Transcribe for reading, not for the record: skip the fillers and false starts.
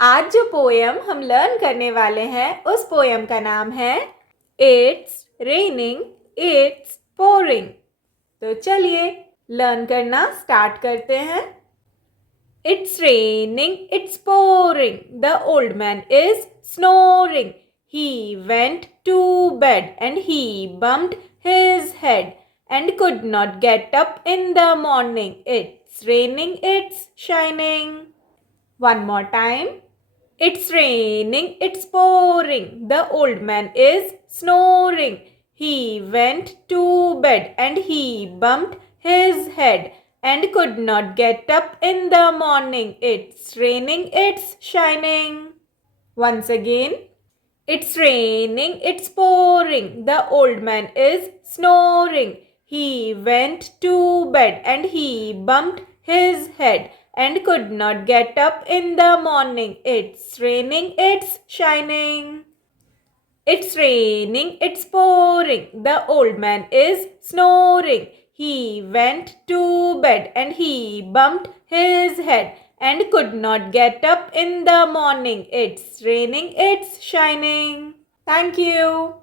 आज जो पोयम हम लर्न करने वाले हैं उस पोयम का नाम है इट्स रेनिंग इट्स पोरिंग। तो चलिए लर्न करना स्टार्ट करते हैं। It's raining it's pouring the old man is snoring he went to bed and he bumped his head and could not get up in the morning. It's raining, it's shining. One more time. It's raining, it's pouring. The old man is snoring. He went to bed and he bumped his head and could not get up in the morning. It's raining, it's shining. Once again. It's raining, it's pouring. The old man is snoring. He went to bed and he bumped his head and could not get up in the morning. It's raining, it's shining. It's raining, it's pouring. The old man is snoring. He went to bed and he bumped his head and could not get up in the morning. It's raining, it's shining. Thank you.